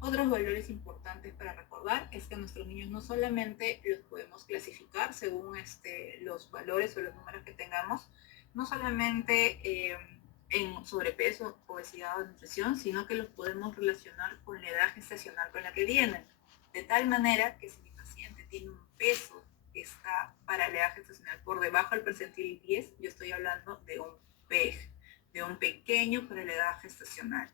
Otros valores importantes para recordar es que nuestros niños no solamente los podemos clasificar según los valores o los números que tengamos, no solamente en sobrepeso, obesidad o nutrición, sino que los podemos relacionar con la edad gestacional con la que vienen. De tal manera que si mi paciente tiene un peso que está para la edad gestacional por debajo del percentil 10, yo estoy hablando de un PEG, de un pequeño para la edad gestacional.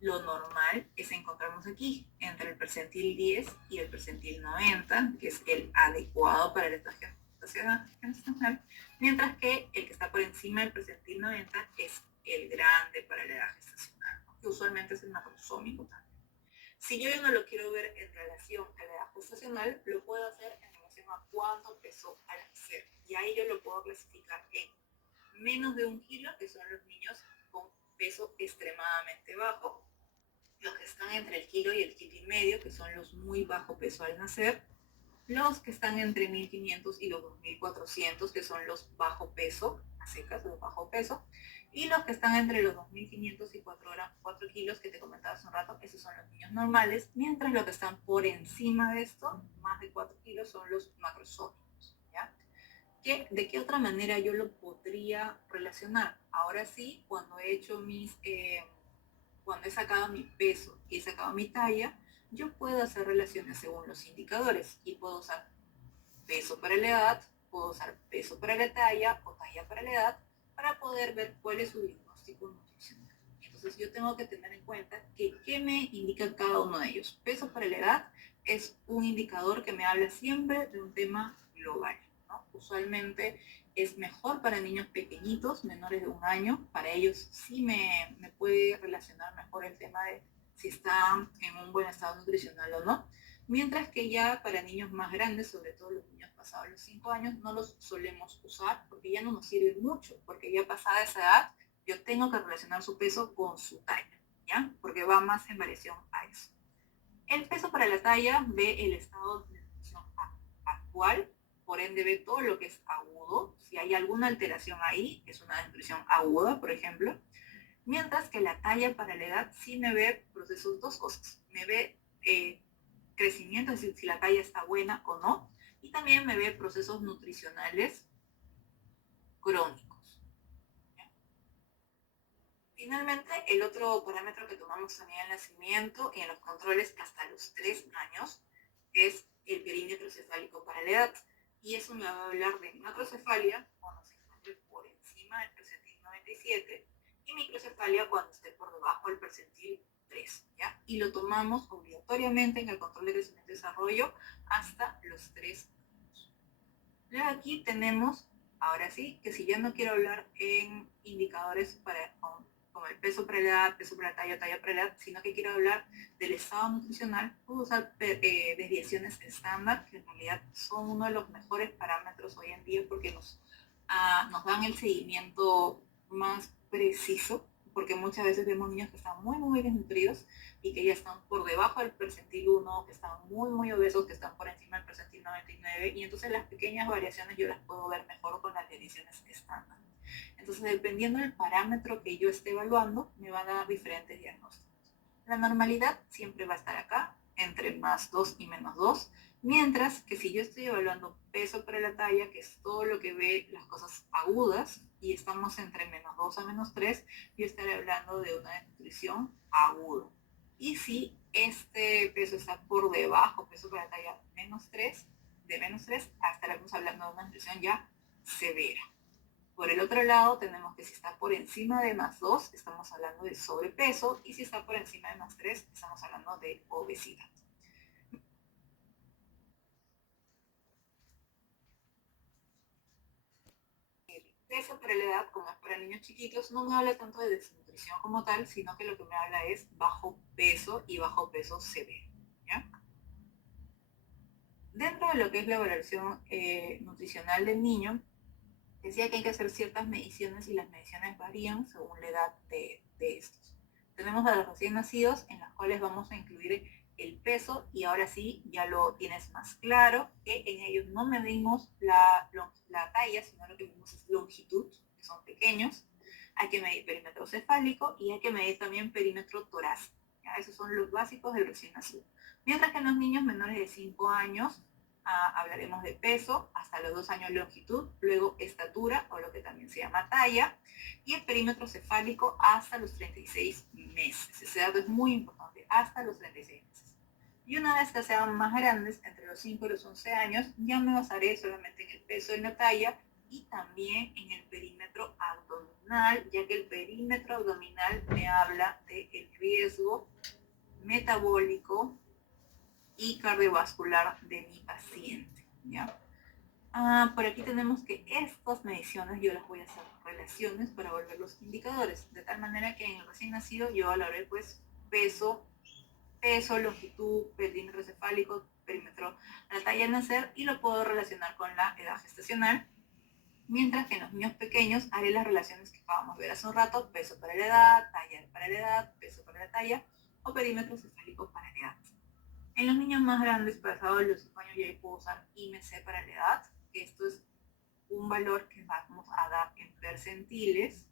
Lo normal es encontrarnos aquí, entre el percentil 10 y el percentil 90, que es el adecuado para la estación gestacional, mientras que el que está por encima del percentil 90 es el grande para la edad gestacional, ¿no? Que usualmente es el macrosómico también. Si yo ya no lo quiero ver en relación a la edad gestacional, lo puedo hacer en relación a cuánto pesó al nacer. Y ahí yo lo puedo clasificar en menos de 1 kilo, que son los niños con peso extremadamente bajo, los que están entre el kilo y el kilo y medio, que son los muy bajo peso al nacer, los que están entre 1500 y los 2400, que son los bajo peso, a secas, los bajo peso, y los que están entre los 2500 y 4 kilos, que te comentaba hace un rato, esos son los niños normales, mientras los que están por encima de esto, más de 4 kilos, son los macrosómicos, ¿ya? ¿De qué otra manera yo lo podría relacionar? Ahora sí, cuando he sacado mi peso y he sacado mi talla, yo puedo hacer relaciones según los indicadores y puedo usar peso para la edad, puedo usar peso para la talla o talla para la edad para poder ver cuál es su diagnóstico nutricional. Entonces yo tengo que tener en cuenta que qué me indica cada uno de ellos. Peso para la edad es un indicador que me habla siempre de un tema global, ¿no? Usualmente es mejor para niños pequeñitos, menores de 1 año. Para ellos sí me puede relacionar mejor el tema de si están en un buen estado nutricional o no. Mientras que ya para niños más grandes, sobre todo los niños pasados los 5 años, no los solemos usar porque ya no nos sirve mucho, porque ya pasada esa edad yo tengo que relacionar su peso con su talla, ¿ya? Porque va más en variación a eso. El peso para la talla ve el estado de nutrición actual, por ende ve todo lo que es agudo. Si hay alguna alteración ahí, es una nutrición aguda, por ejemplo. Mientras que la talla para la edad sí me ve procesos, dos cosas. Me ve crecimiento, es decir, si la talla está buena o no. Y también me ve procesos nutricionales crónicos. ¿Ya? Finalmente, el otro parámetro que tomamos también en el nacimiento y en los controles hasta los 3 años es el perímetro cefálico para la edad. Y eso me va a hablar de macrocefalia cuando se encuentre por encima del percentil 97 y microcefalia cuando esté por debajo del percentil 3, ¿ya? Y lo tomamos obligatoriamente en el control de crecimiento y desarrollo hasta los 3 años. Luego aquí tenemos, ahora sí, que si ya no quiero hablar en indicadores como el peso para la edad, peso para la talla, talla para la edad, sino que quiero hablar del estado nutricional, puedo usar desviaciones estándar, que en realidad son uno de los mejores parámetros hoy en día porque nos dan el seguimiento más preciso, porque muchas veces vemos niños que están muy, muy desnutridos y que ya están por debajo del percentil 1, que están muy, muy obesos, que están por encima del percentil 99, y entonces las pequeñas variaciones yo las puedo ver mejor con las mediciones estándar. Entonces, dependiendo del parámetro que yo esté evaluando, me van a dar diferentes diagnósticos. La normalidad siempre va a estar acá, entre más 2 y menos 2, mientras que si yo estoy evaluando peso para la talla, que es todo lo que ve las cosas agudas, y estamos entre menos 2 a menos 3, yo estaré hablando de una desnutrición aguda. Y si este peso está por debajo, peso para la talla menos 3, de menos 3, estaremos hablando de una nutrición ya severa. Por el otro lado, tenemos que si está por encima de más 2, estamos hablando de sobrepeso, y si está por encima de más 3, estamos hablando de obesidad. El peso para la edad, como es para niños chiquitos, no me habla tanto de desnutrición como tal, sino que lo que me habla es bajo peso y bajo peso severo, ¿ya? Dentro de lo que es la evaluación nutricional del niño, decía que hay que hacer ciertas mediciones y las mediciones varían según la edad de estos. Tenemos a los recién nacidos en los cuales vamos a incluir el peso y ahora sí ya lo tienes más claro que en ellos no medimos la talla, sino lo que medimos es longitud, que son pequeños. Hay que medir perímetro cefálico y hay que medir también perímetro torácico. ¿ya? Esos son los básicos del recién nacido. Mientras que en los niños menores de 5 años hablaremos de peso, hasta los 2 años longitud, luego estatura o lo que también se llama talla, y el perímetro cefálico hasta los 36 meses. Ese dato es muy importante, hasta los 36 meses. Y una vez que sean más grandes, entre los 5 y los 11 años, ya me basaré solamente en el peso y la talla y también en el perímetro abdominal, ya que el perímetro abdominal me habla del riesgo metabólico y cardiovascular de mi paciente, ¿ya? Por aquí tenemos que estas mediciones yo las voy a hacer relaciones para volver los indicadores, de tal manera que en el recién nacido yo hablaré pues peso, longitud, perímetro cefálico, perímetro, la talla al nacer, y lo puedo relacionar con la edad gestacional, mientras que en los niños pequeños haré las relaciones que acabamos de ver hace un rato, peso para la edad, talla para la edad, peso para la talla, o perímetro cefálico para la edad. En los niños más grandes, pasados los 5 años, ya puedo usar IMC para la edad. Esto es un valor que vamos a dar en percentiles,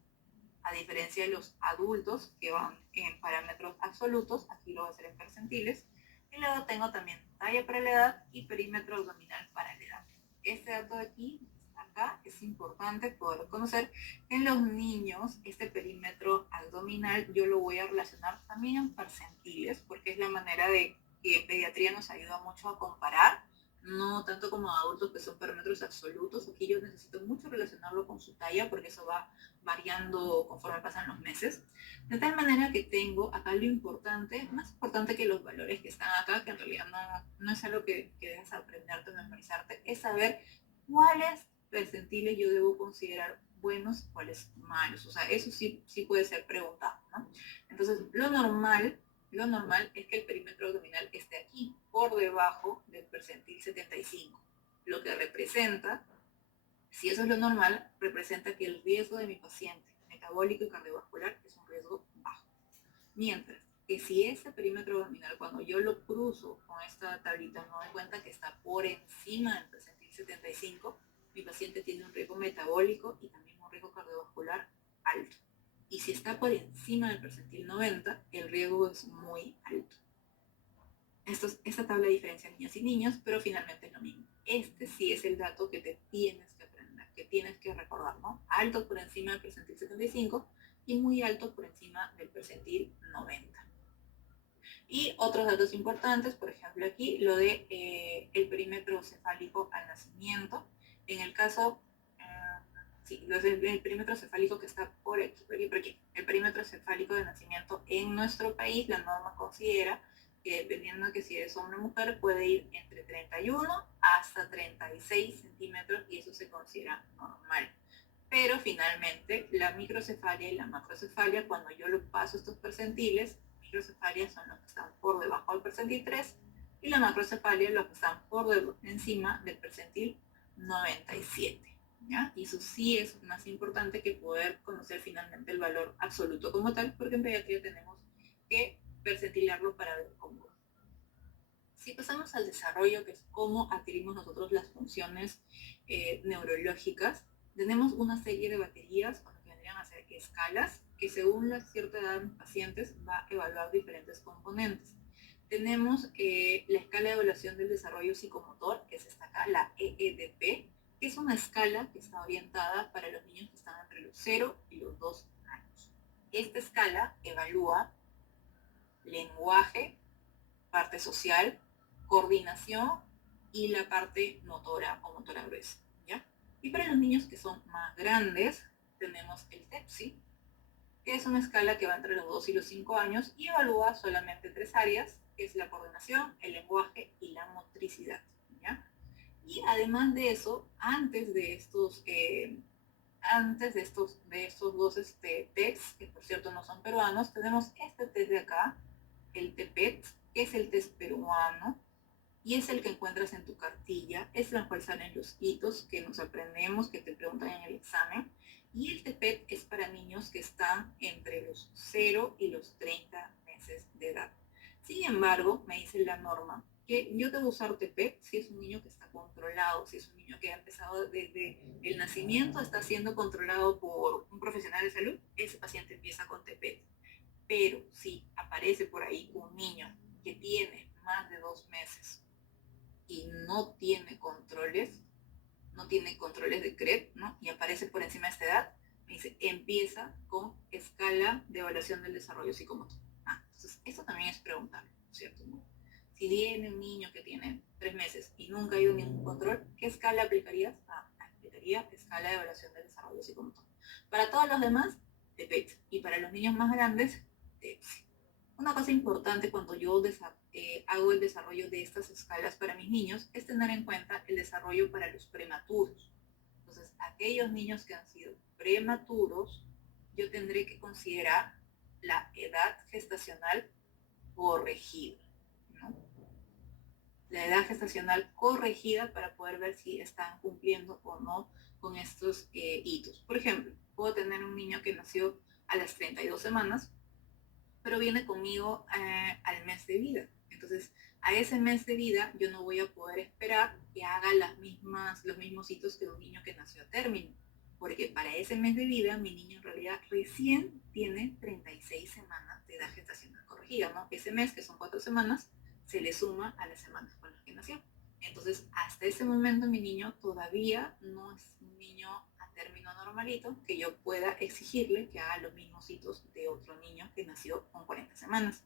a diferencia de los adultos que van en parámetros absolutos, aquí lo voy a hacer en percentiles. Y luego tengo también talla para la edad y perímetro abdominal para la edad. Este dato de aquí, acá, es importante poder conocer. En los niños, este perímetro abdominal yo lo voy a relacionar también en percentiles, porque es la manera de que pediatría nos ayuda mucho a comparar, no tanto como adultos que son parámetros absolutos. Aquí yo necesito mucho relacionarlo con su talla, porque eso va variando conforme pasan los meses, de tal manera que tengo acá lo importante, más importante que los valores que están acá, que en realidad no es algo que debes aprenderte o memorizarte, es saber cuáles percentiles yo debo considerar buenos, cuáles malos. O sea, eso sí puede ser preguntado, ¿no? Entonces, lo normal es que el perímetro abdominal esté aquí, por debajo del percentil 75, lo que representa, si eso es lo normal, representa que el riesgo de mi paciente metabólico y cardiovascular es un riesgo bajo. Mientras que si ese perímetro abdominal, cuando yo lo cruzo con esta tablita, me doy cuenta que está por encima del percentil 75, mi paciente tiene un riesgo metabólico y también un riesgo cardiovascular alto. Y si está por encima del percentil 90, el riesgo es muy alto. Esta tabla diferencia niñas y niños, pero finalmente es lo mismo. Este sí es el dato que te tienes que aprender, que tienes que recordar, ¿no? Alto por encima del percentil 75 y muy alto por encima del percentil 90. Y otros datos importantes, por ejemplo aquí, lo de el perímetro cefálico al nacimiento. En el caso, sí, el perímetro cefálico que está por aquí. El perímetro cefálico de nacimiento en nuestro país, la norma considera que dependiendo de que si eres hombre o mujer, puede ir entre 31 hasta 36 centímetros y eso se considera normal. Pero finalmente, la microcefalia y la macrocefalia, cuando yo lo paso estos percentiles, microcefalia son los que están por debajo del percentil 3 y la macrocefalia los que están por encima del percentil 97. ¿Ya? Y eso sí es más importante que poder conocer finalmente el valor absoluto como tal, porque en pediatría tenemos que percentilarlo para ver cómo. Si pasamos al desarrollo, que es cómo adquirimos nosotros las funciones neurológicas, tenemos una serie de baterías, o lo que vendrían a ser escalas, que según la cierta edad de los pacientes va a evaluar diferentes componentes. Tenemos la escala de evaluación del desarrollo psicomotor, que es esta acá, la EEDP, que es una escala que está orientada para los niños que están entre los 0 y los 2 años. Esta escala evalúa lenguaje, parte social, coordinación y la parte motora o motora gruesa, ¿ya? Y para los niños que son más grandes, tenemos el TEPSI, que es una escala que va entre los 2 y los 5 años y evalúa solamente 3 áreas, que es la coordinación, el lenguaje y la motricidad, ¿ya? Y además de eso, antes de estos dos tests, que por cierto no son peruanos, tenemos este test de acá, el TEPET, que es el test peruano, y es el que encuentras en tu cartilla, es la cual salen los hitos que nos aprendemos, que te preguntan en el examen, y el TEPET es para niños que están entre los 0 y los 30 meses de edad. Sin embargo, me dice la norma que yo debo usar TEPET si es un niño que está controlado, si es un niño que ha empezado desde el nacimiento, está siendo controlado por un profesional de salud, ese paciente empieza con TEPET. Pero si aparece por ahí un niño que tiene más de 2 meses y no tiene controles de CREP, ¿no? Y aparece por encima de esta edad, me dice, empieza con escala de evaluación del desarrollo psicomotor. Entonces, eso también es preguntable, ¿cierto? ¿No? Si viene un niño que tiene 3 meses y nunca ha ido a ningún control, ¿qué escala aplicarías? Aplicaría escala de evaluación del desarrollo psicomotor. Para todos los demás, de PET. Y para los niños más grandes, de EPSI. Una cosa importante cuando yo hago el desarrollo de estas escalas para mis niños es tener en cuenta el desarrollo para los prematuros. Entonces, aquellos niños que han sido prematuros, yo tendré que considerar la edad gestacional corregida, ¿no? La edad gestacional corregida para poder ver si están cumpliendo o no con estos hitos. Por ejemplo, puedo tener un niño que nació a las 32 semanas, pero viene conmigo al mes de vida. Entonces, a ese mes de vida yo no voy a poder esperar que haga los mismos hitos que un niño que nació a término, porque para ese mes de vida mi niño en realidad recién tiene 36 semanas de edad gestacional corregida, ¿no? Ese mes, que son 4 semanas, se le suma a las semanas con las que nació. Entonces, hasta ese momento mi niño todavía no es un niño a término normalito que yo pueda exigirle que haga los mismos hitos de otro niño que nació con 40 semanas.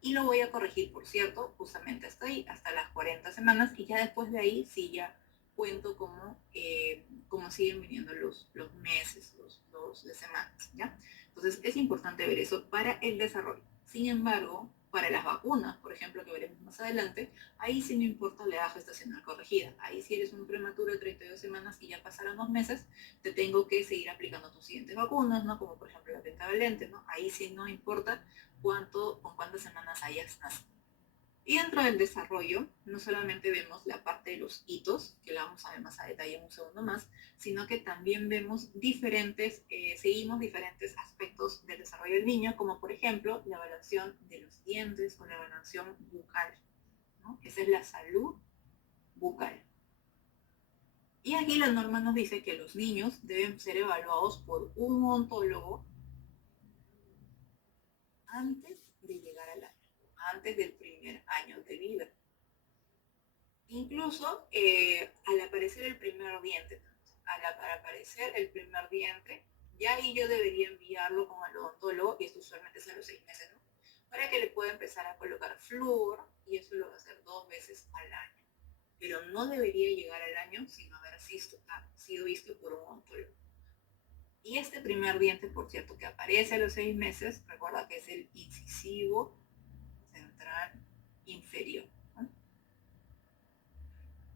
Y lo voy a corregir, por cierto, justamente hasta ahí, hasta las 40 semanas, y ya después de ahí sí ya cuento cómo siguen viniendo los meses, los de semanas, ¿ya? Entonces es importante ver eso para el desarrollo. Sin embargo, para las vacunas, por ejemplo, que veremos más adelante, ahí sí no importa la edad gestacional corregida. Ahí si eres un prematuro de 32 semanas y ya pasaron 2 meses, te tengo que seguir aplicando tus siguientes vacunas, ¿no? Como por ejemplo la pentavalente, ¿no? Ahí sí no importa con cuántas semanas hayas nacido. Y dentro del desarrollo, no solamente vemos la parte de los hitos, que la vamos a ver más a detalle en un segundo más, sino que también vemos seguimos diferentes aspectos del desarrollo del niño, como por ejemplo la evaluación de los dientes o la evaluación bucal, ¿no? Esa es la salud bucal. Y aquí la norma nos dice que los niños deben ser evaluados por un odontólogo antes de llegar al año, antes del primer año de vida. Incluso al aparecer el primer diente, ya ahí yo debería enviarlo con el odontólogo, y esto usualmente es a los 6 meses, ¿no? Para que le pueda empezar a colocar flúor, y eso lo va a hacer 2 veces al año. Pero no debería llegar al año sin haber sido visto por un odontólogo. Y este primer diente, por cierto, que aparece a los 6 meses, recuerda que es el incisivo central inferior.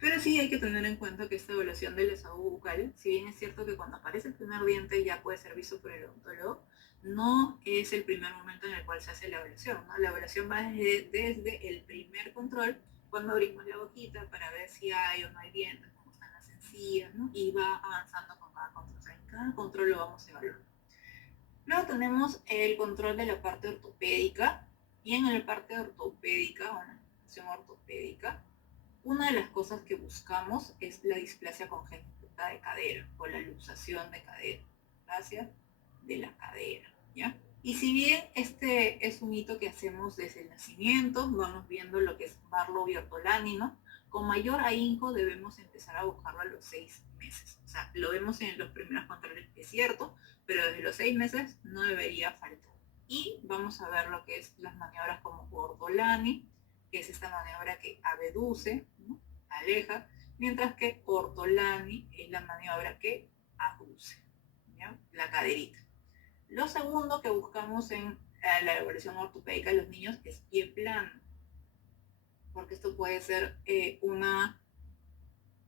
Pero sí hay que tener en cuenta que esta evaluación de la salud bucal, si bien es cierto que cuando aparece el primer diente ya puede ser visto por el odontólogo, no es el primer momento en el cual se hace la evaluación, ¿no? La evaluación va desde el primer control, cuando abrimos la boquita para ver si hay o no hay dientes, cómo están las encías, ¿no? Y va avanzando con cada control. O sea, en cada control lo vamos a evaluar. Luego tenemos el control de la parte ortopédica, y en la parte ortopédica, o en la evaluación ortopédica, una de las cosas que buscamos es la displasia congénita de cadera o la luxación de cadera, displasia de la cadera, ¿ya? Y si bien este es un hito que hacemos desde el nacimiento, vamos viendo lo que es Barlow y Ortolani, ¿no? Con mayor ahínco debemos empezar a buscarlo a los 6 meses. O sea, lo vemos en los primeros controles, es cierto, pero desde los 6 meses no debería faltar. Y vamos a ver lo que es las maniobras como Ortolani, que es esta maniobra que abduce, ¿no? Aleja, mientras que Ortolani es la maniobra que abduce, ¿ya? La caderita. Lo segundo que buscamos en la evaluación ortopédica de los niños es pie plano, porque esto puede ser una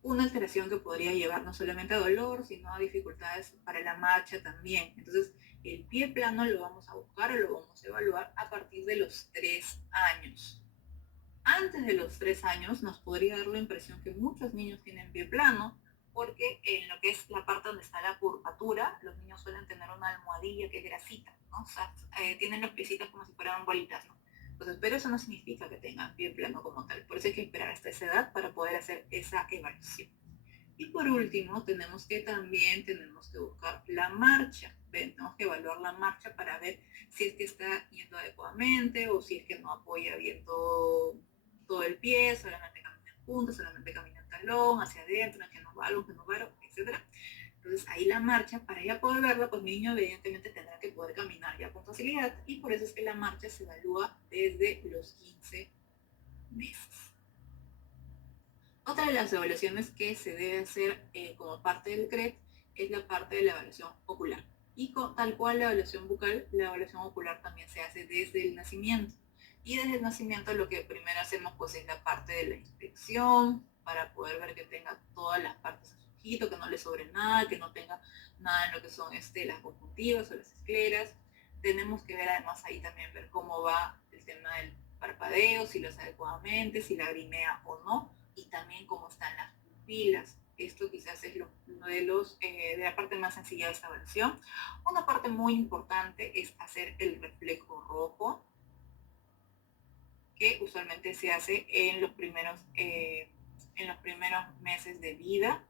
alteración que podría llevar no solamente a dolor, sino a dificultades para la marcha también. Entonces, el pie plano lo vamos a buscar o lo vamos a evaluar a partir de los 3 años. Antes de los 3 años nos podría dar la impresión que muchos niños tienen pie plano, porque en lo que es la parte donde está la curvatura, los niños suelen tener una almohadilla que es grasita, ¿no? O sea, tienen los piecitos como si fueran bolitas, ¿no? Entonces, pero eso no significa que tengan pie plano como tal. Por eso hay que esperar hasta esa edad para poder hacer esa evaluación. Y por último, tenemos que buscar la marcha. tenemos que evaluar la marcha para ver si es que está yendo adecuadamente o si es que no apoya bien todo el pie, solamente camina en punta, solamente camina en talón, hacia adentro, que no valgo, etcétera. Entonces ahí la marcha, para ella poder verla, pues mi niño evidentemente tendrá que poder caminar ya con facilidad y por eso es que la marcha se evalúa desde los 15 meses. Otra de las evaluaciones que se debe hacer como parte del CRET es la parte de la evaluación ocular. Y tal cual la evaluación bucal, la evaluación ocular también se hace desde el nacimiento. Y desde el nacimiento lo que primero hacemos pues es la parte de la inspección para poder ver que tenga todas las partes en su ojito, que no le sobre nada, que no tenga nada en lo que son las conjuntivas o las escleras. Tenemos que ver además ahí también ver cómo va el tema del parpadeo, si lo hace adecuadamente, si lagrimea o no, y también cómo están las pupilas. Esto quizás es uno de la parte más sencilla de esta versión. Una parte muy importante es hacer el reflejo rojo, que usualmente se hace en los primeros meses de vida.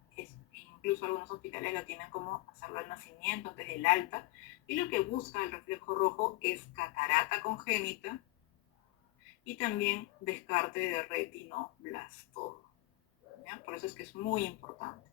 Incluso algunos hospitales lo tienen como hacerlo al nacimiento, antes del alta. Y lo que busca el reflejo rojo es catarata congénita y también descarte de retinoblastoma. ¿Ya? Por eso es que es muy importante.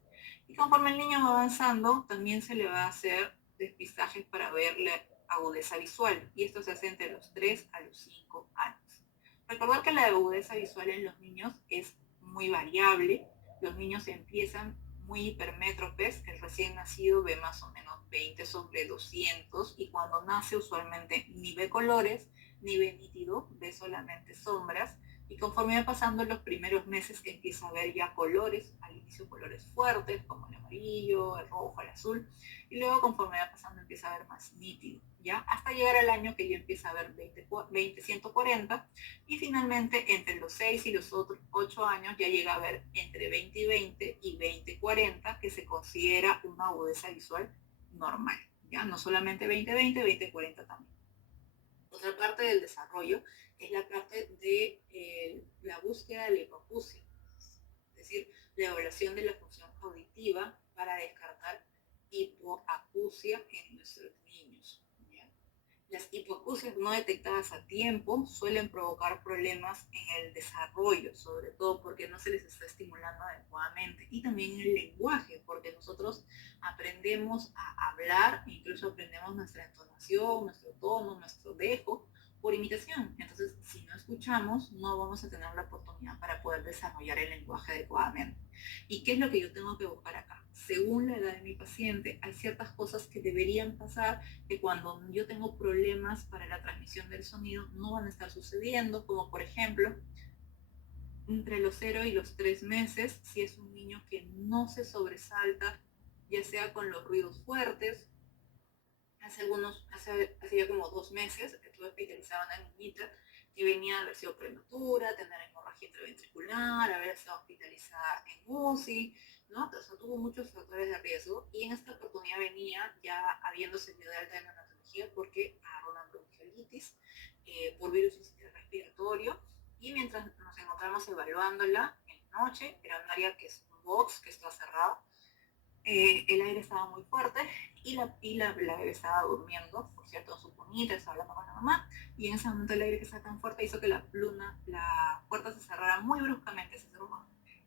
Y conforme el niño va avanzando, también se le va a hacer despistajes para ver la agudeza visual. Y esto se hace entre los 3 a los 5 años. Recordar que la agudeza visual en los niños es muy variable. Los niños empiezan muy hipermétropes. El recién nacido ve más o menos 20/200 y cuando nace usualmente ni ve colores, ni ve nítido, ve solamente sombras. Y conforme va pasando los primeros meses empieza a ver ya colores, al inicio colores fuertes como el amarillo, el rojo, el azul, y luego conforme va pasando empieza a ver más nítido, ¿ya? Hasta llegar al año que ya empieza a ver 20/140 y finalmente entre los 6 y los otros 8 años ya llega a ver entre 20/20 y 20/40, que se considera una agudeza visual normal, ¿ya? No solamente 20/20, 20/40 también. Otra parte del desarrollo es la parte de la búsqueda de la hipoacusia, es decir, la evaluación de la función auditiva para descartar hipoacusia en nuestros niños. ¿Ya? Las hipoacusias no detectadas a tiempo suelen provocar problemas en el desarrollo, sobre todo porque no se les está estimulando adecuadamente, y también en el lenguaje, porque nosotros aprendemos a hablar, incluso aprendemos nuestra entonación, nuestro tono, nuestro dejo, por imitación. Entonces, si no escuchamos, no vamos a tener la oportunidad para poder desarrollar el lenguaje adecuadamente. ¿Y qué es lo que yo tengo que buscar acá? Según la edad de mi paciente, hay ciertas cosas que deberían pasar que cuando yo tengo problemas para la transmisión del sonido no van a estar sucediendo, como por ejemplo, entre los 0 y los 3 meses, si es un niño que no se sobresalta, ya sea con los ruidos fuertes. Hace ya como 2 meses estuve hospitalizada una niñita que venía de haber sido prematura, tener hemorragia intraventricular, haber estado hospitalizada en UCI, ¿no? Entonces tuvo muchos factores de riesgo y en esta oportunidad venía ya habiendo salido de alta de neonatología porque agarró una bronquiolitis por virus respiratorio, y mientras nos encontramos evaluándola en la noche, era un área que es un box que está cerrado, el aire estaba muy fuerte y la bebé estaba durmiendo, por cierto, en su cunita, estaba hablando con la mamá, y en ese momento el aire que estaba tan fuerte hizo que la puerta se cerrara muy bruscamente, se cerró.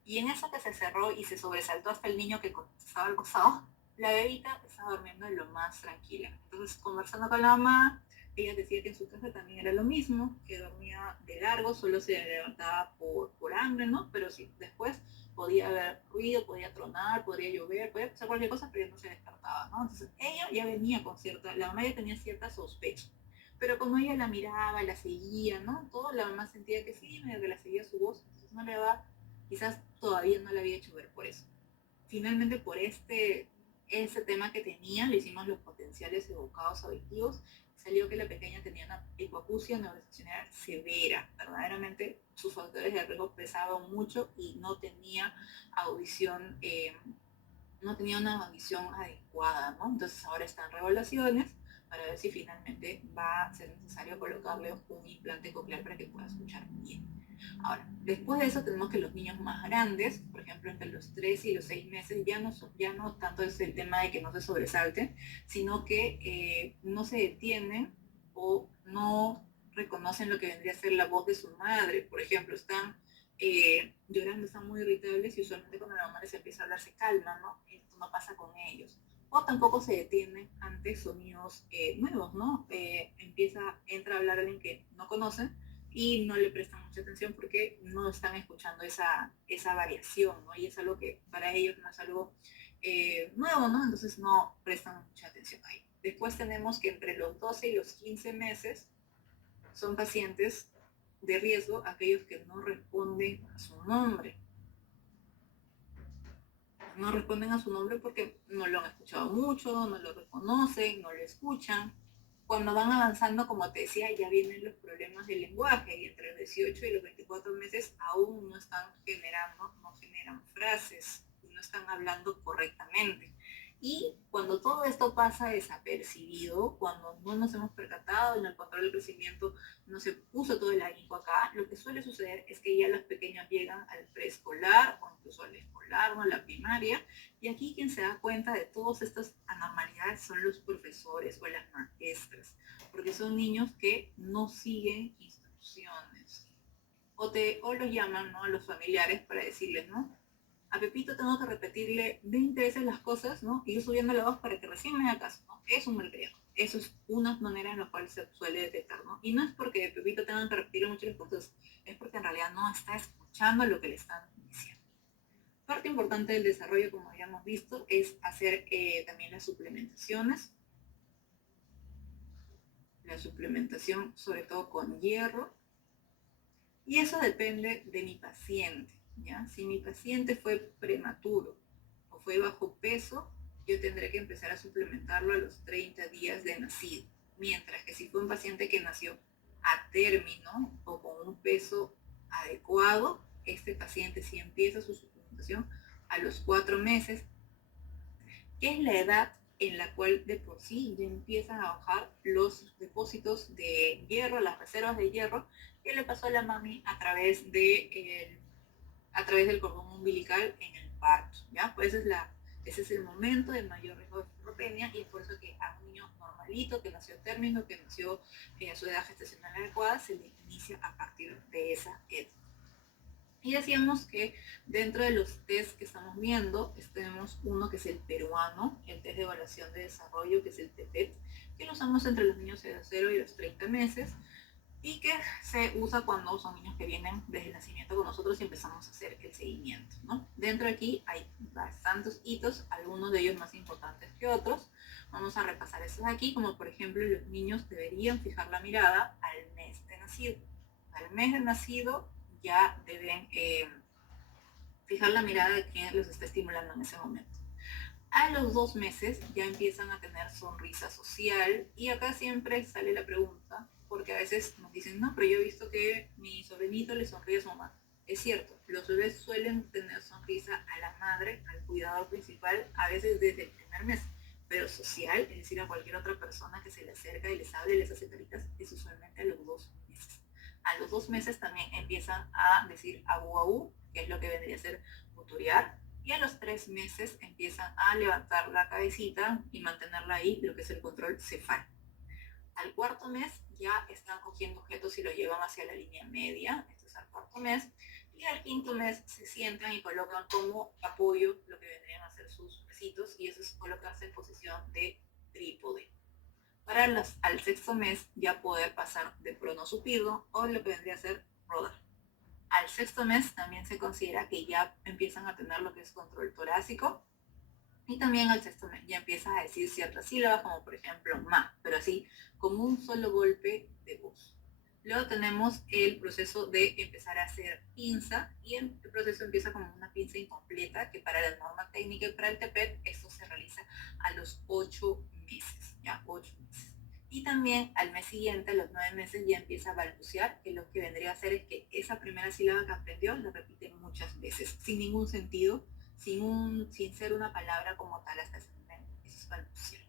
Y en eso que se cerró y se sobresaltó hasta el niño que estaba al costado, la bebita estaba durmiendo de lo más tranquila. Entonces, conversando con la mamá, ella decía que en su casa también era lo mismo, que dormía de largo, solo se levantaba por hambre, ¿no? Pero sí, después podía haber ruido, podía tronar, podría llover, podía hacer cualquier cosa, pero no se despertaba, ¿no? Entonces ella ya venía con la mamá ya tenía cierta sospecha, pero como ella la miraba, la seguía, ¿no? Todo, la mamá sentía que sí, medio que la seguía su voz, entonces no le va, quizás todavía no le había hecho ver por eso. Finalmente por ese tema que tenía, le hicimos los potenciales evocados auditivos, salió que la pequeña tenía una hipoacusia neuroestacional severa. Verdaderamente sus factores de riesgo pesaban mucho y no tenía audición, no tenía una audición adecuada, ¿no? Entonces ahora están revaluaciones para ver si finalmente va a ser necesario colocarle un implante coclear para que pueda escuchar bien. Ahora, después de eso tenemos que los niños más grandes, por ejemplo, entre los 3 y los 6 meses, ya no tanto es el tema de que no se sobresalten, sino que no se detienen o no reconocen lo que vendría a ser la voz de su madre. Por ejemplo, están llorando, están muy irritables y usualmente cuando la mamá les empieza a hablar se calman, ¿no? Esto no pasa con ellos. O tampoco se detienen ante sonidos nuevos, ¿no? Entra a hablar alguien que no conocen y no le prestan mucha atención porque no están escuchando esa variación, ¿no? Y es algo que para ellos no es algo nuevo, ¿no? Entonces no prestan mucha atención ahí. Después tenemos que entre los 12 y los 15 meses son pacientes de riesgo aquellos que no responden a su nombre. No responden a su nombre porque no lo han escuchado mucho, no lo reconocen, no lo escuchan. Cuando van avanzando, como te decía, ya vienen los problemas del lenguaje y entre los 18 y los 24 meses aún no están generando, no generan frases, no están hablando correctamente. Y cuando todo esto pasa desapercibido, cuando no nos hemos percatado en el control del crecimiento, no se puso todo el ahínco acá, lo que suele suceder es que ya los pequeños llegan al preescolar o incluso al escolar, ¿no? A la primaria, y aquí quien se da cuenta de todas estas anormalidades son los profesores o las maestras, porque son niños que no siguen instrucciones. O los llaman, ¿no? A los familiares para decirles, ¿no? A Pepito tengo que repetirle 20 veces las cosas, ¿no? Y yo subiendo la voz para que recién me haga caso, ¿no? Es un malcriado. Eso es una manera en la cual se suele detectar, ¿no? Y no es porque Pepito tenga que repetirle muchas cosas, es porque en realidad no está escuchando lo que le están diciendo. Parte importante del desarrollo, como habíamos visto, es hacer también las suplementaciones. La suplementación, sobre todo con hierro. Y eso depende de mi paciente, ¿ya? Si mi paciente fue prematuro o fue bajo peso, yo tendré que empezar a suplementarlo a los 30 días de nacido. Mientras que si fue un paciente que nació a término o con un peso adecuado, este paciente sí empieza su suplementación a los 4 meses, que es la edad en la cual de por sí ya empiezan a bajar los depósitos de hierro, las reservas de hierro, que le pasó a la mami a través del cordón umbilical en el parto, ¿ya? Pues ese es el momento de mayor riesgo de osteopenia y es por eso que a un niño normalito que nació a término, que nació a su edad gestacional adecuada, se le inicia a partir de esa edad. Y decíamos que dentro de los test que estamos viendo, tenemos uno que es el peruano, el test de evaluación de desarrollo, que es el TEPET, que lo usamos entre los niños de 0 y los 30 meses, y que se usa cuando son niños que vienen desde el nacimiento con nosotros y empezamos a hacer el seguimiento, ¿no? Dentro de aquí hay bastantes hitos, algunos de ellos más importantes que otros. Vamos a repasar estos aquí, como por ejemplo los niños deberían fijar la mirada al mes de nacido. Al mes de nacido ya deben fijar la mirada de quien los está estimulando en ese momento. A los 2 meses ya empiezan a tener sonrisa social y acá siempre sale la pregunta, porque a veces nos dicen, no, pero yo he visto que mi sobrinito le sonríe a su mamá. Es cierto, los bebés suelen tener sonrisa a la madre, al cuidador principal, a veces desde el primer mes, pero social, es decir, a cualquier otra persona que se le acerca y les habla y les hace caritas, es usualmente a los 2 meses. A los 2 meses también empiezan a decir abu abu, que es lo que vendría a ser futurear, y a los 3 meses empiezan a levantar la cabecita y mantenerla ahí, lo que es el control cefal. Al 4.º mes ya están cogiendo objetos y lo llevan hacia la línea media, esto es al 4.º mes, y al 5.º mes se sientan y colocan como apoyo lo que vendrían a ser sus besitos, y eso es colocarse en posición de trípode. Para al 6.º mes ya poder pasar de pronosupido o lo que vendría a ser rodar. Al 6.º mes también se considera que ya empiezan a tener lo que es control torácico, y también al 6.º mes ya empiezan a decir ciertas sílabas, como por ejemplo ma, pero así como un solo golpe de voz. Luego tenemos el proceso de empezar a hacer pinza, y el proceso empieza como una pinza incompleta, que para la norma técnica y para el TEPET esto se realiza a los 8 meses, ya 8 meses. Y también al mes siguiente, a los 9 meses, ya empieza a balbucear, que lo que vendría a hacer es que esa primera sílaba que aprendió la repite muchas veces, sin ningún sentido, sin ser una palabra como tal hasta ese momento. Eso es balbucear.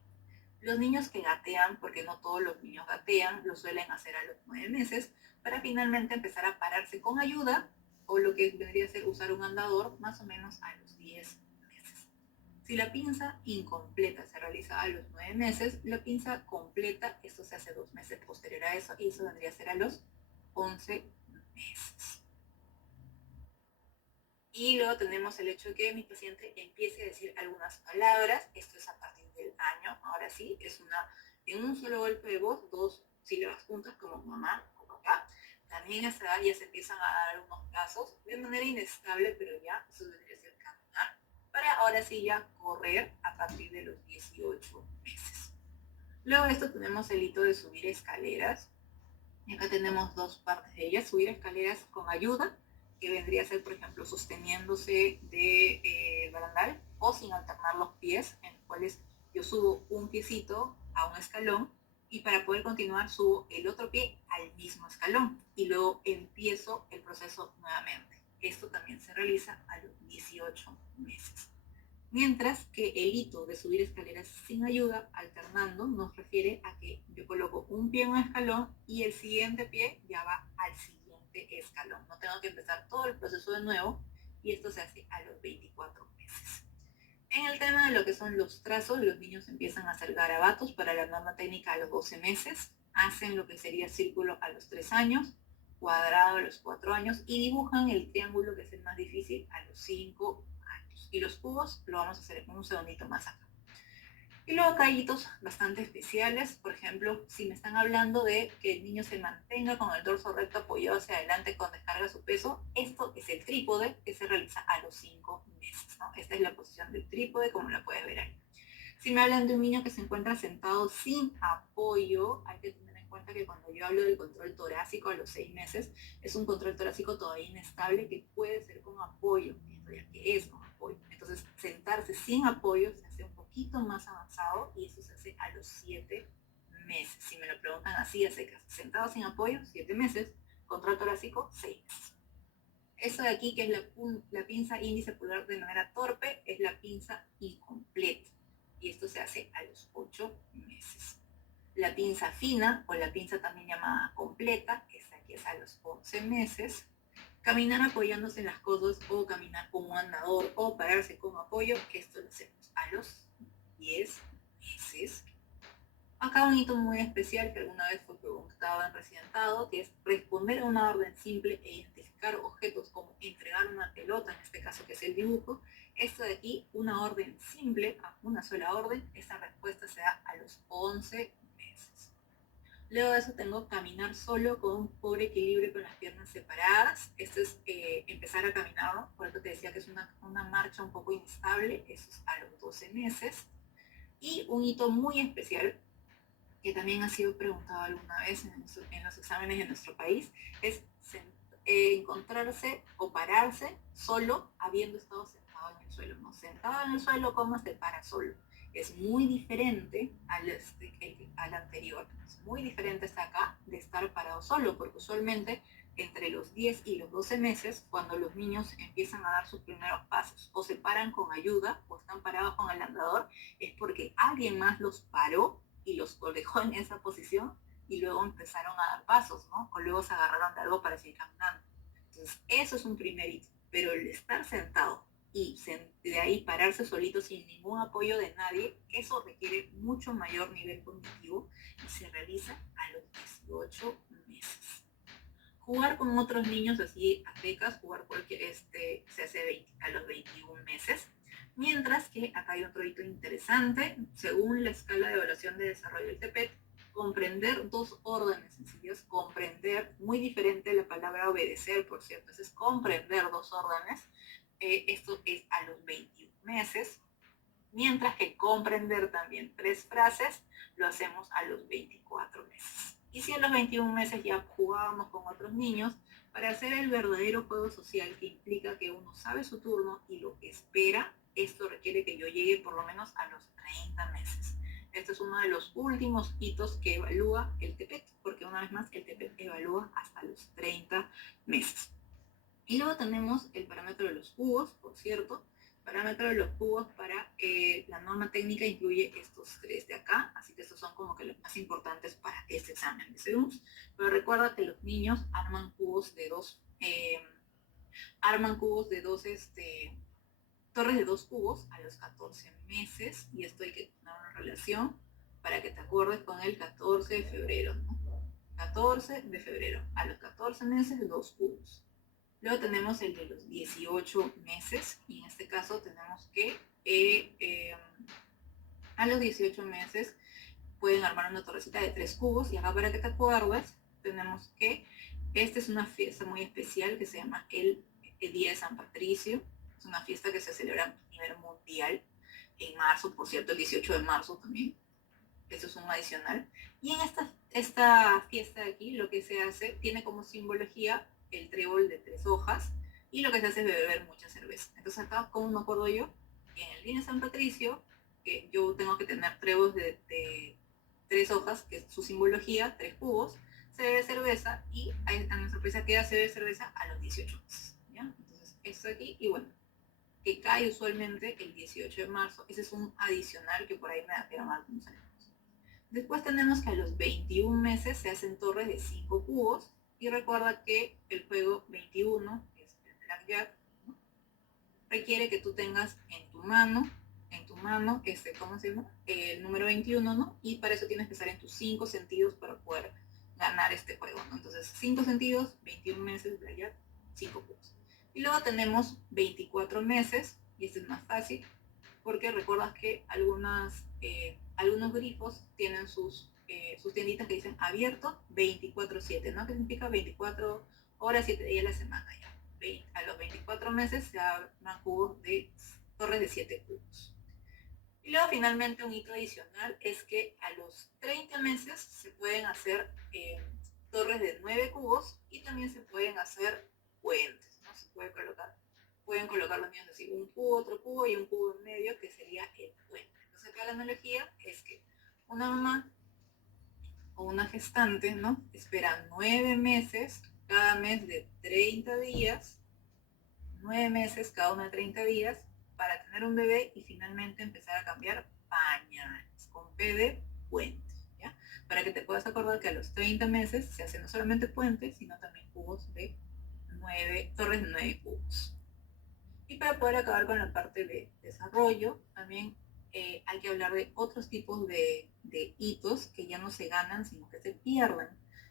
Los niños que gatean, porque no todos los niños gatean, lo suelen hacer a los 9 meses, para finalmente empezar a pararse con ayuda, o lo que vendría a ser usar un andador, más o menos a los 10 meses. Si la pinza incompleta se realiza a los 9 meses, la pinza completa, esto se hace 2 meses posterior a eso, y eso vendría a ser a los 11 meses. Y luego tenemos el hecho de que mi paciente empiece a decir algunas palabras. Esto es a partir del año. Ahora sí, es en un solo golpe de voz, 2 sílabas juntas como mamá o papá. También a esa edad ya se empiezan a dar algunos pasos de manera inestable, pero ya eso debería ser caminar. Para ahora sí ya correr a partir de los 18 meses. Luego de esto tenemos el hito de subir escaleras. Y acá tenemos dos partes de ellas. Subir escaleras con ayuda, que vendría a ser, por ejemplo, sosteniéndose de barandal o sin alternar los pies, en los cuales yo subo un piecito a un escalón y para poder continuar subo el otro pie al mismo escalón y luego empiezo el proceso nuevamente. Esto también se realiza a los 18 meses. Mientras que el hito de subir escaleras sin ayuda, alternando, nos refiere a que yo coloco un pie en un escalón y el siguiente pie ya va al siguiente escalón. No tengo que empezar todo el proceso de nuevo y esto se hace a los 24 meses. En el tema de lo que son los trazos, los niños empiezan a hacer garabatos para la norma técnica a los 12 meses, hacen lo que sería círculo a los 3 años, cuadrado a los 4 años y dibujan el triángulo, que es el más difícil, a los 5 años. Y los cubos lo vamos a hacer un segundito más acá. Y luego acá hay hitos bastante especiales. Por ejemplo, si me están hablando de que el niño se mantenga con el dorso recto apoyado hacia adelante cuando descarga su peso, esto es el trípode que se realiza a los 5 meses, ¿no? Esta es la posición del trípode, como la puedes ver ahí. Si me hablan de un niño que se encuentra sentado sin apoyo, hay que tener en cuenta que cuando yo hablo del control torácico a los 6 meses, es un control torácico todavía inestable que puede ser con apoyo, que es con apoyo. Entonces, sentarse sin apoyo se hace un poquito más avanzado y eso se hace a los 7 meses. Si me lo preguntan así a secas, sentado sin apoyo, 7 meses, control torácico, 6 meses. Esta de aquí, que es la pinza índice pulgar de manera torpe, es la pinza incompleta. Y esto se hace a los 8 meses. La pinza fina, o la pinza también llamada completa, que esta aquí es a los 11 meses. Caminar apoyándose en las cosas, o caminar como un andador, o pararse como apoyo, que esto lo hacemos a los 10 meses. Acá un hito muy especial que alguna vez fue preguntado en residentado, que es responder a una orden simple e identificar objetos como entregar una pelota, en este caso que es el dibujo. Esto de aquí, una orden simple, a una sola orden, esta respuesta se da a los 11 meses. Luego de eso tengo caminar solo con un pobre equilibrio con las piernas separadas. Esto es empezar a caminar, ¿no? Por eso te decía que es una marcha un poco inestable, eso es a los 12 meses. Y un hito muy especial que también ha sido preguntado alguna vez en los exámenes de nuestro país, es encontrarse o pararse solo habiendo estado sentado en el suelo. ¿No? Sentado en el suelo, ¿cómo se para solo? Es muy diferente al anterior. Es muy diferente hasta acá de estar parado solo, porque usualmente entre los 10 y los 12 meses, cuando los niños empiezan a dar sus primeros pasos, o se paran con ayuda, o están parados con el andador, es porque alguien más los paró y los dejó en esa posición y luego empezaron a dar pasos, ¿no? O luego se agarraron de algo para seguir caminando. Entonces, eso es un primer hito. Pero el estar sentado y de ahí pararse solito sin ningún apoyo de nadie, eso requiere mucho mayor nivel cognitivo y se realiza a los 18 meses. Jugar con otros niños así a secas, se hace a los 21 meses. Mientras que acá hay otro hito interesante, según la escala de evaluación de desarrollo del TEPET, comprender dos órdenes sencillas, comprender, muy diferente a la palabra obedecer, por cierto, es comprender dos órdenes, esto es a los 21 meses, mientras que comprender también 3 frases lo hacemos a los 24 meses. Y si a los 21 meses ya jugábamos con otros niños, para hacer el verdadero juego social que implica que uno sabe su turno y lo que espera, esto requiere que yo llegue por lo menos a los 30 meses. Este es uno de los últimos hitos que evalúa el TEPET, porque una vez más el TEPET evalúa hasta los 30 meses. Y luego tenemos el parámetro de los cubos, por cierto, Parámetro de los cubos para la norma técnica incluye estos tres de acá, así que estos son como que los más importantes para este examen de SEDUMS. Pero recuerda que los niños arman cubos de dos, torres de 2 cubos a los 14 meses, y esto hay que tener una relación para que te acuerdes con el 14 de febrero, ¿no? 14 de febrero, a los 14 meses, 2 cubos. Luego tenemos el de los 18 meses, y en este caso tenemos que a los 18 meses pueden armar una torrecita de 3 cubos, y acá para que te acuerdes, tenemos que esta es una fiesta muy especial que se llama el Día de San Patricio. Es una fiesta que se celebra a nivel mundial en marzo, por cierto, el 18 de marzo también. Eso es un adicional. Y en esta fiesta de aquí, lo que se hace, tiene como simbología el trébol de 3 hojas, y lo que se hace es beber mucha cerveza. Entonces acá, ¿cómo me acuerdo yo? En el Día de San Patricio, que yo tengo que tener tréboles de 3 hojas, que es su simbología, 3 cubos, se bebe cerveza, y a nuestra sorpresa queda se bebe cerveza a los 18 meses, ¿ya? Entonces, esto aquí, y bueno, que cae usualmente el 18 de marzo. Ese es un adicional que por ahí me quedan algunos años. Después tenemos que a los 21 meses se hacen torres de 5 cubos, y recuerda que el juego 21, que es el Blackjack, ¿no?, requiere que tú tengas en tu mano, ¿cómo se llama? El número 21, ¿no? Y para eso tienes que estar en tus 5 sentidos para poder ganar este juego, ¿no? Entonces, 5 sentidos, 21 meses, Blackjack, 5 cubos. Y luego tenemos 24 meses, y este es más fácil, porque recuerdas que algunos grifos tienen sus tienditas que dicen abierto 24/7, ¿no? Que significa 24 horas, 7 días a la semana. Ya. A los 24 meses se arman cubos de torres de 7 cubos. Y luego finalmente un hito adicional es que a los 30 meses se pueden hacer torres de 9 cubos, y también se pueden hacer puentes, ¿no? Pueden colocar los niños así, un cubo, otro cubo y un cubo en medio, que sería el puente. Entonces acá la analogía es que una mamá o una gestante, ¿no?, espera 9 meses, cada mes de 30 días, 9 meses cada uno de 30 días, para tener un bebé y finalmente empezar a cambiar pañales, con P de puente, ¿ya? Para que te puedas acordar que a los 30 meses se hacen no solamente puentes, sino también torres de 9 cubos. Y para poder acabar con la parte de desarrollo, también hay que hablar de otros tipos de hitos que ya no se ganan, sino que se pierden,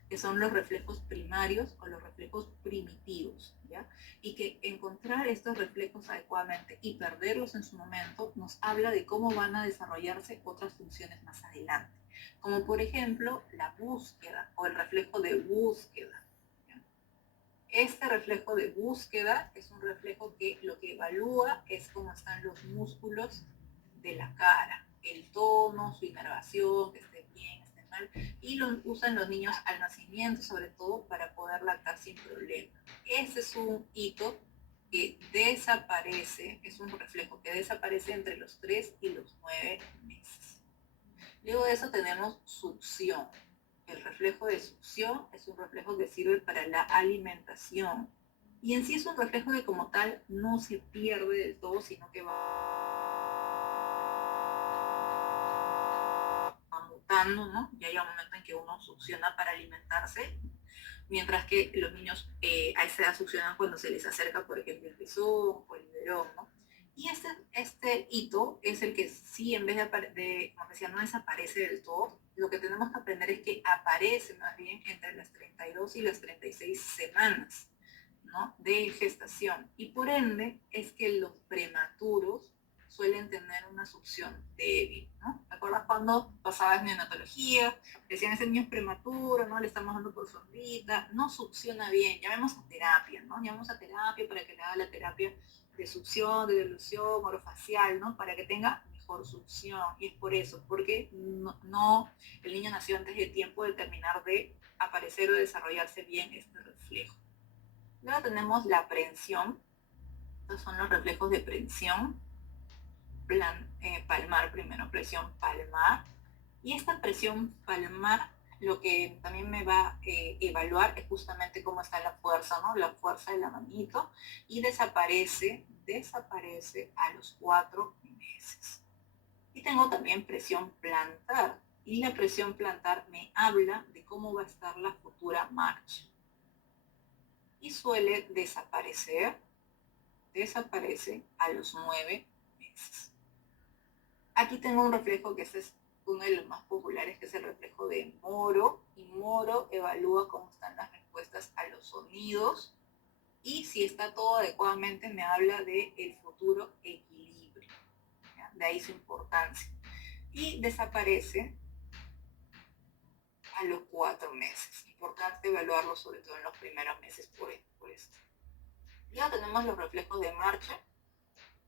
que son los reflejos primarios o los reflejos primitivos, ¿ya? Y que encontrar estos reflejos adecuadamente y perderlos en su momento nos habla de cómo van a desarrollarse otras funciones más adelante, como por ejemplo la búsqueda o el reflejo de búsqueda. Este reflejo de búsqueda es un reflejo que lo que evalúa es cómo están los músculos de la cara, el tono, su inervación, que esté bien, esté mal, y lo usan los niños al nacimiento, sobre todo para poder lactar sin problema. Ese es un hito que desaparece, es un reflejo que desaparece entre los 3 y los 9 meses. Luego de eso tenemos succión. El reflejo de succión es un reflejo que sirve para la alimentación. Y en sí es un reflejo que como tal no se pierde del todo, sino que va mutando, ¿no? Y hay un momento en que uno succiona para alimentarse, mientras que los niños a esa edad succionan cuando se les acerca, por ejemplo, el pezón o el biberón, ¿no? Y este hito es el que sí, en vez de, como decía, no desaparece del todo. Lo que tenemos que aprender es que aparece más bien entre las 32 y las 36 semanas, ¿no?, de gestación. Y por ende es que los prematuros suelen tener una succión débil, ¿no? ¿Te acuerdas cuando pasabas neonatología? Decían, ese niño es prematuro, ¿no? Le estamos dando por sonrita, no succiona bien, llamemos a terapia, ¿no? Llamemos a terapia para que le haga la terapia de succión, de dilución orofacial, ¿no? Para que tenga mejor succión. Y es por eso, porque el niño nació antes de tiempo de terminar de aparecer o desarrollarse bien este reflejo. Luego tenemos la prensión. Estos son los reflejos de prensión. Palmar primero, presión palmar. Y esta presión palmar lo que también me va a evaluar es justamente cómo está la fuerza, ¿no? La fuerza de la manito, y desaparece a los 4 meses. Y tengo también presión plantar, y la presión plantar me habla de cómo va a estar la futura marcha. Y suele desaparece a los 9 meses. Aquí tengo un reflejo que es uno de los más populares, que es el reflejo de Moro, y Moro evalúa cómo están las respuestas a los sonidos, y si está todo adecuadamente me habla de el futuro equilibrio, ¿ya? De ahí su importancia. Y desaparece a los 4 meses. Importante evaluarlo sobre todo en los primeros meses por esto. Ya tenemos los reflejos de marcha,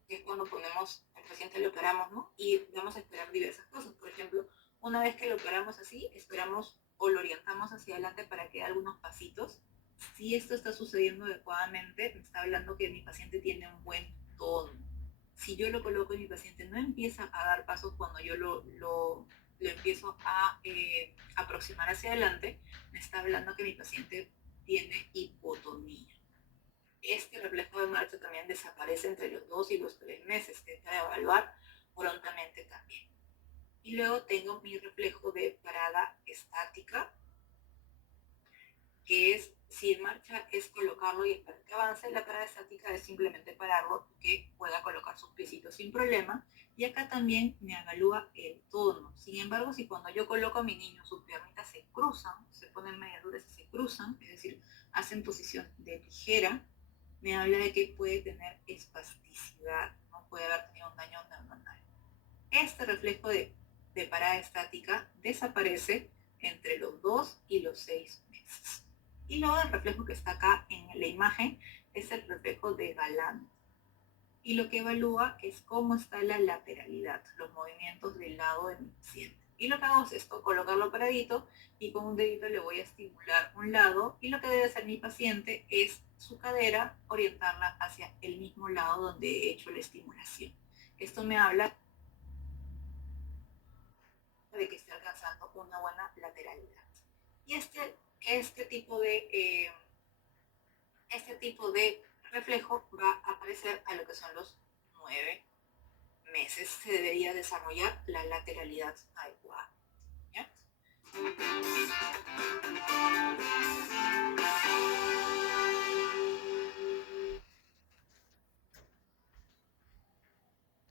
que es cuando ponemos al paciente, lo operamos, ¿no? Y vamos a esperar diversas cosas. Por ejemplo, una vez que lo operamos así, esperamos o lo orientamos hacia adelante para que dé algunos pasitos. Si esto está sucediendo adecuadamente, me está hablando que mi paciente tiene un buen tono. Si yo lo coloco y mi paciente no empieza a dar pasos cuando yo lo empiezo a aproximar hacia adelante, me está hablando que mi paciente tiene hipotonía. Este reflejo de marcha también desaparece entre los 2 y los 3 meses, que hay que evaluar prontamente también. Y luego tengo mi reflejo de parada estática, que es, si en marcha es colocarlo y esperar que avance, la parada estática es simplemente pararlo, que pueda colocar sus piecitos sin problema. Y acá también me evalúa el tono. Sin embargo, si cuando yo coloco a mi niño sus piernitas se cruzan, se ponen medias duras y se cruzan, es decir, hacen posición de tijera, me habla de que puede tener espasticidad, no puede haber tenido un daño neuronal. Este reflejo de parada estática desaparece entre los 2 y los 6 meses. Y luego el reflejo que está acá en la imagen es el reflejo de Galante. Y lo que evalúa es cómo está la lateralidad, los movimientos del lado de mi paciente. Y lo que hago es esto, colocarlo paradito, y con un dedito le voy a estimular un lado, y lo que debe hacer mi paciente es su cadera orientarla hacia el mismo lado donde he hecho la estimulación. Esto me habla de que esté alcanzando una buena lateralidad. Y este tipo de reflejo va a aparecer a lo que son los 9 meses. Se debería desarrollar la lateralidad adecuada.